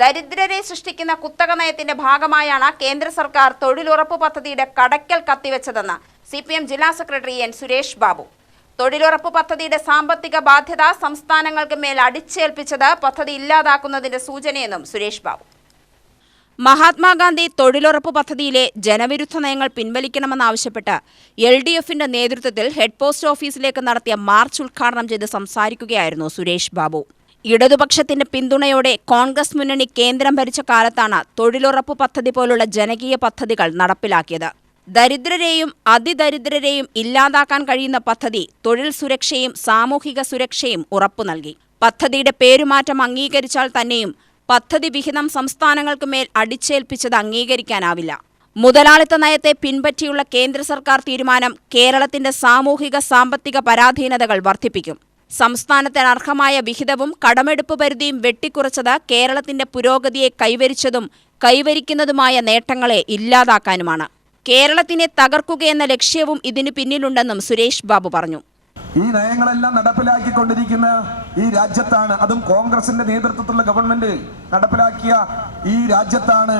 ദരിദ്രരെ സൃഷ്ടിക്കുന്ന കുത്തക നയത്തിന്റെ ഭാഗമായാണ് കേന്ദ്ര സർക്കാർ തൊഴിലുറപ്പ് പദ്ധതിയുടെ കടക്കൽ കത്തിവെച്ചതെന്ന് സി പി എം ജില്ലാ സെക്രട്ടറി എൻ സുരേഷ് ബാബു. തൊഴിലുറപ്പ് പദ്ധതിയുടെ സാമ്പത്തിക ബാധ്യത സംസ്ഥാനങ്ങൾക്ക് മേൽ അടിച്ചേൽപ്പിച്ചത് പദ്ധതി ഇല്ലാതാക്കുന്നതിന്റെ സൂചനയെന്നും സുരേഷ് ബാബു. മഹാത്മാഗാന്ധി തൊഴിലുറപ്പ് പദ്ധതിയിലെ ജനവിരുദ്ധ നയങ്ങൾ പിൻവലിക്കണമെന്നാവശ്യപ്പെട്ട് എൽ ഡി എഫിന്റെ നേതൃത്വത്തിൽ ഹെഡ് പോസ്റ്റ് ഓഫീസിലേക്ക് നടത്തിയ മാർച്ച് ഉദ്ഘാടനം ചെയ്ത് സംസാരിക്കുകയായിരുന്നു സുരേഷ് ബാബു. ഇടതുപക്ഷത്തിന്റെ പിന്തുണയോടെ കോൺഗ്രസ് മുന്നണി കേന്ദ്രം ഭരിച്ച കാലത്താണ് തൊഴിലുറപ്പ് പദ്ധതി പോലുള്ള ജനകീയ പദ്ധതികൾ നടപ്പിലാക്കിയത്. ദരിദ്രരെയും അതിദരിദ്രരെയും ഇല്ലാതാക്കാൻ കഴിയുന്ന പദ്ധതി തൊഴിൽ സുരക്ഷയും സാമൂഹിക സുരക്ഷയും ഉറപ്പു നൽകി. പദ്ധതിയുടെ പേരുമാറ്റം അംഗീകരിച്ചാൽ തന്നെയും പദ്ധതി വിഹിതം സംസ്ഥാനങ്ങൾക്ക് മേൽ അടിച്ചേൽപ്പിച്ചത് അംഗീകരിക്കാനാവില്ല. മുതലാളിത്ത നയത്തെ പിൻപറ്റിയുള്ള കേന്ദ്ര സർക്കാർ തീരുമാനം കേരളത്തിന്റെ സാമൂഹിക സാമ്പത്തിക പരാധീനതകൾ വർദ്ധിപ്പിക്കും. സംസ്ഥാനത്തിന് അർഹമായ വിഹിതവും കടമെടുപ്പ് പരിധിയും വെട്ടിക്കുറച്ചത് കേരളത്തിന്റെ പുരോഗതിയെ കൈവരിച്ചതും കൈവരിക്കുന്നതുമായ നേട്ടങ്ങളെ ഇല്ലാതാക്കാനുമാണ്. കേരളത്തിനെ തകർക്കുകയെന്ന ലക്ഷ്യവും ഇതിനു പിന്നിലുണ്ടെന്നും സുരേഷ് ബാബു പറഞ്ഞു. ഈ നയങ്ങളെല്ലാം നടപ്പിലാക്കിക്കൊണ്ടിരിക്കുന്ന ഈ രാജ്യത്താണ് അതും കോൺഗ്രസിന്റെ നേതൃത്വത്തിലുള്ള ഗവൺമെന്റ് നടപ്പിലാക്കിയ ഈ രാജ്യത്താണ്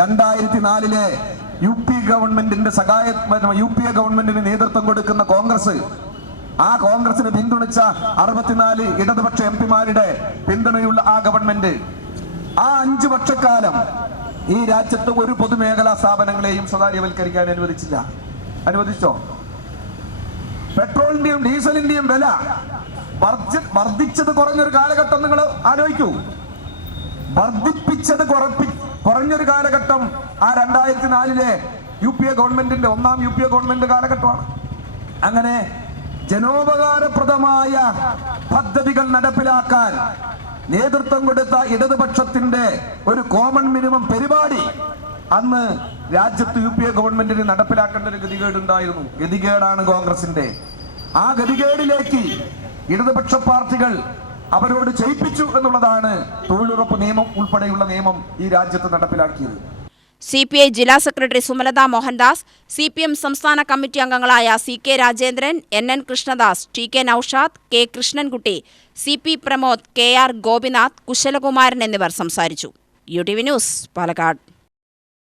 രണ്ടായിരത്തി നാലിലെ യു പി ഗവൺമെന്റിന്റെ സഹായ യു പി എ ഗവൺമെന്റിന് നേതൃത്വം കൊടുക്കുന്ന കോൺഗ്രസ്. ആ കോൺഗ്രസിന് പിന്തുണച്ച അറുപത്തിനാല് ഇടതുപക്ഷ എം പിമാരുടെ പിന്തുണയുള്ള ആ ഗവൺമെന്റ് ആ അഞ്ചു വർഷക്കാലം ഈ രാജ്യത്ത് ഒരു പൊതുമേഖലാ സ്ഥാപനങ്ങളെയും സ്വകാര്യവൽക്കരിക്കാൻ അനുവദിച്ചില്ല. അനുവദിച്ചോ? പെട്രോളിന്റെയും ഡീസലിന്റെയും വില വർദ്ധി- വർദ്ധിച്ചത് കുറഞ്ഞൊരു കാലഘട്ടം നിങ്ങൾ ആലോചിക്കൂ. വർദ്ധിപ്പിച്ചത് കുറഞ്ഞൊരു കാലഘട്ടം ആ രണ്ടായിരത്തി നാലിലെ യു പി എ ഗവൺമെന്റിന്റെ ഒന്നാം യു പി എ ഗവൺമെന്റ് കാലഘട്ടമാണ്. അങ്ങനെ ജനോപകാരപ്രദമായ പദ്ധതികൾ നടപ്പിലാക്കാൻ നേതൃത്വം കൊടുത്ത ഇടതുപക്ഷത്തിന്റെ ഒരു കോമൺ മിനിമം പരിപാടി അന്ന് രാജ്യത്ത് യു പി എ ഗവൺമെന്റിന് നടപ്പിലാക്കേണ്ട ഒരു ഗതികേടുണ്ടായിരുന്നു ഗതികേടാണ് കോൺഗ്രസിന്റെ. ആ ഗതികേടിലേക്ക് ഇടതുപക്ഷ പാർട്ടികൾ അവരോട് ചെയ്യിപ്പിച്ചു എന്നുള്ളതാണ് തൊഴിലുറപ്പ് നിയമം ഉൾപ്പെടെയുള്ള നിയമം ഈ രാജ്യത്ത് നടപ്പിലാക്കിയത്. സി പി ഐ ജില്ലാ secretary Sumalatha Mohandas C P M സംസ്ഥാന കമ്മിറ്റി അംഗങ്ങളായ C K Rajendran N N Krishnadas T K Noushad K Krishnankutty C P Pramod K R Gopinath Kusalakumaran എന്നിവർ സംസാരിച്ചു. U T V news Palakkad.